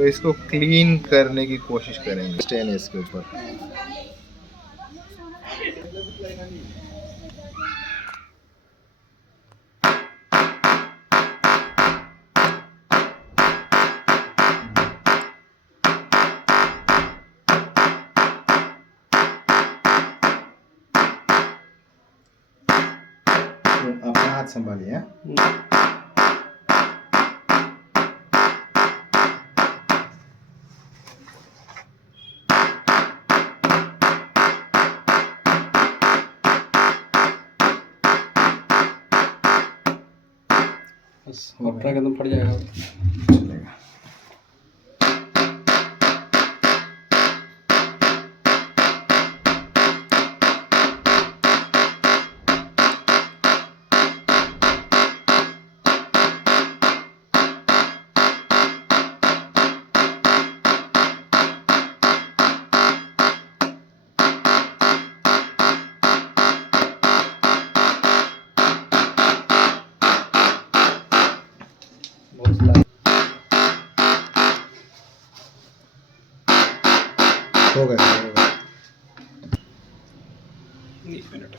तो इसको क्लीन करने की कोशिश करेंगे। स्टेन है इसके ऊपर। अपना हाथ संभालिए। बस कपड़ा एकदम फट जाएगा। चलेगा। हो गया। एक मिनट।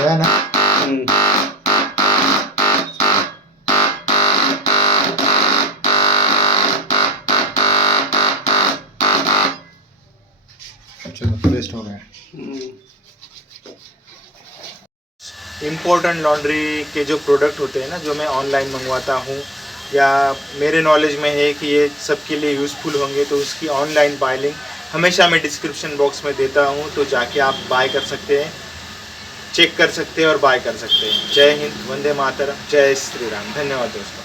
गया ना? चलो पेस्ट हो गया। इम्पोर्टेंट लॉन्ड्री के जो प्रोडक्ट होते हैं ना, जो मैं ऑनलाइन मंगवाता हूँ या मेरे नॉलेज में है कि ये सबके लिए यूज़फुल होंगे, तो उसकी ऑनलाइन बाय लिंक हमेशा मैं डिस्क्रिप्शन बॉक्स में देता हूँ, तो जाके आप बाय कर सकते हैं, चेक कर सकते हैं और बाय कर सकते हैं। जय हिंद, वंदे मातरम, जय श्री राम। धन्यवाद दोस्तों।